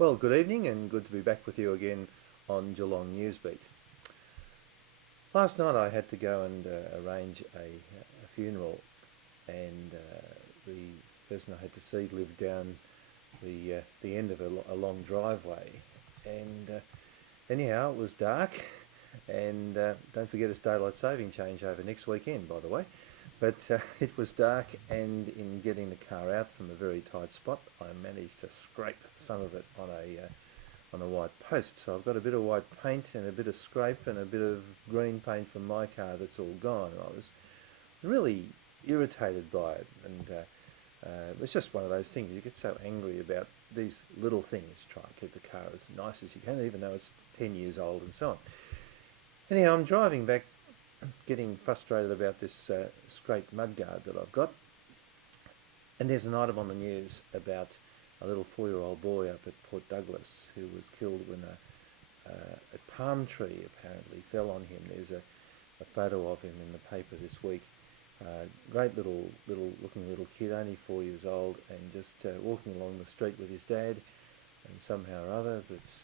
Well, good evening and good to be back with you again on Geelong Newsbeat. Last night I had to go and arrange a funeral, and the person I had to see lived down the end of a long driveway. And anyhow, it was dark, and don't forget it's daylight saving change over next weekend, by the way. But it was dark, and in getting the car out from a very tight spot, I managed to scrape some of it on a white post. So I've got a bit of white paint and a bit of scrape and a bit of green paint from my car that's all gone. And I was really irritated by it, and it was just one of those things. You get so angry about these little things. Try and keep the car as nice as you can, even though it's 10 years old and so on. Anyhow, I'm driving back, getting frustrated about this scraped mudguard that I've got, and there's an item on the news about a little 4-year-old boy up at Port Douglas who was killed when a palm tree apparently fell on him. There's a photo of him in the paper this week. Great looking little kid, only 4 years old, and just walking along the street with his dad, and somehow or other this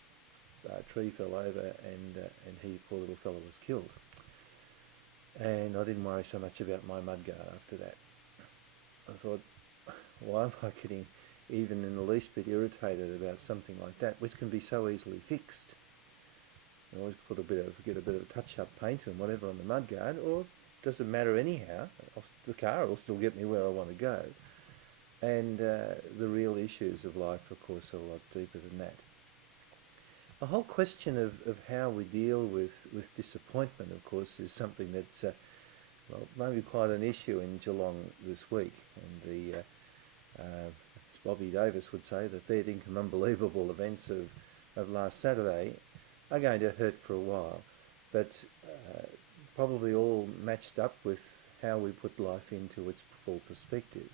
tree fell over, and he, poor little fellow, was killed. And I didn't worry so much about my mudguard after that. I thought, why am I getting even in the least bit irritated about something like that, which can be so easily fixed? You always get a bit of touch-up paint and whatever on the mudguard, or it doesn't matter anyhow. The car will still get me where I want to go. And the real issues of life, of course, are a lot deeper than that. The whole question of how we deal with disappointment, of course, is something that's maybe quite an issue in Geelong this week. And as Bobby Davis would say, the fair dinkum unbelievable events of last Saturday are going to hurt for a while, but probably all matched up with how we put life into its full perspective.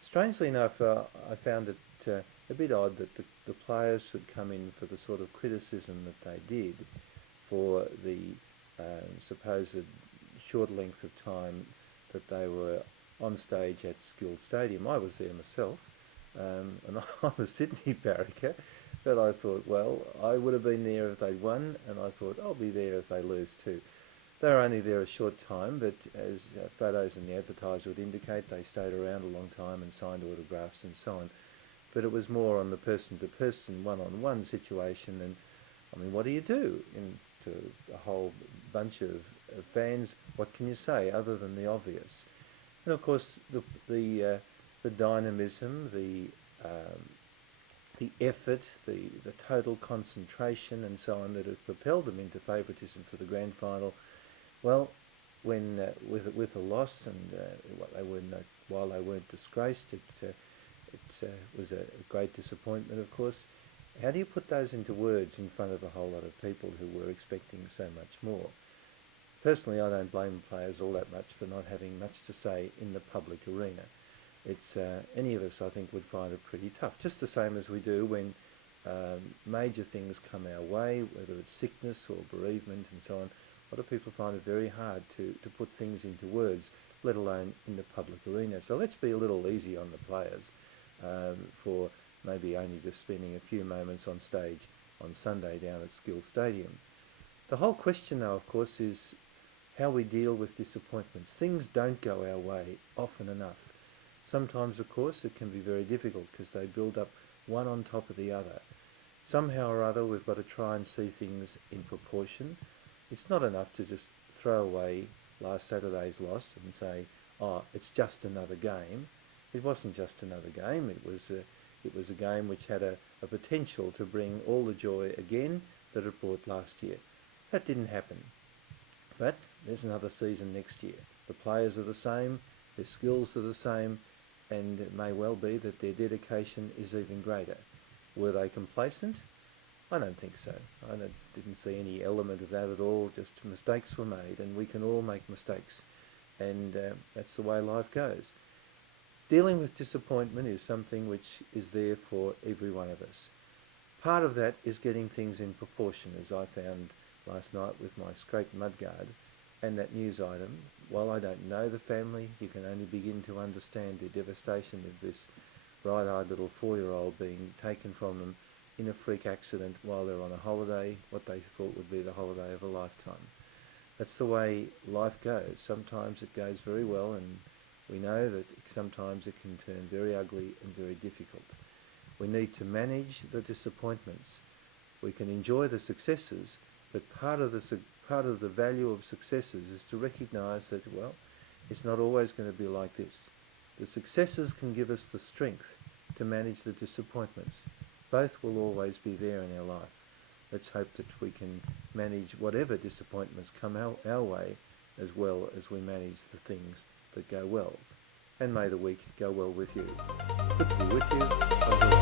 Strangely enough, I found it a bit odd that the players should come in for the sort of criticism that they did for the supposed short length of time that they were on stage at Skill Stadium. I was there myself, and I'm a Sydney barracker, but I thought, well, I would have been there if they'd won, and I thought I'll be there if they lose too. They were only there a short time, but as photos in the advertiser would indicate, they stayed around a long time and signed autographs and so on. But it was more on the person-to-person, one-on-one situation. And I mean, what do you do to a whole bunch of fans? What can you say other than the obvious? And of course, the dynamism, the effort, the total concentration, and so on that have propelled them into favouritism for the grand final. Well, when with a loss, and while they weren't disgraced, it was a great disappointment, of course. How do you put those into words in front of a whole lot of people who were expecting so much more? Personally, I don't blame players all that much for not having much to say in the public arena. It's any of us, I think, would find it pretty tough, just the same as we do when major things come our way, whether it's sickness or bereavement and so on. A lot of people find it very hard to put things into words, let alone in the public arena. So let's be a little easy on the players for maybe only just spending a few moments on stage on Sunday down at Skill Stadium. The whole question, though, of course, is how we deal with disappointments. Things don't go our way often enough. Sometimes, of course, it can be very difficult because they build up one on top of the other. Somehow or other, we've got to try and see things in proportion. It's not enough to just throw away last Saturday's loss and say, oh, it's just another game. It wasn't just another game. It was a game which had a potential to bring all the joy again that it brought last year. That didn't happen. But there's another season next year. The players are the same, their skills are the same, and it may well be that their dedication is even greater. Were they complacent? I don't think so. I didn't see any element of that at all. Just mistakes were made, and we can all make mistakes, and that's the way life goes. Dealing with disappointment is something which is there for every one of us. Part of that is getting things in proportion, as I found last night with my scraped mudguard and that news item. While I don't know the family, you can only begin to understand the devastation of this bright-eyed little 4-year-old being taken from them in a freak accident while they're on a holiday, what they thought would be the holiday of a lifetime. That's the way life goes. Sometimes it goes very well, and we know that sometimes it can turn very ugly and very difficult. We need to manage the disappointments. We can enjoy the successes, but part of the value of successes is to recognise that, well, it's not always going to be like this. The successes can give us the strength to manage the disappointments. Both will always be there in our life. Let's hope that we can manage whatever disappointments come our way, as well as we manage the things that go well. And may the week go well with you. Good to be with you.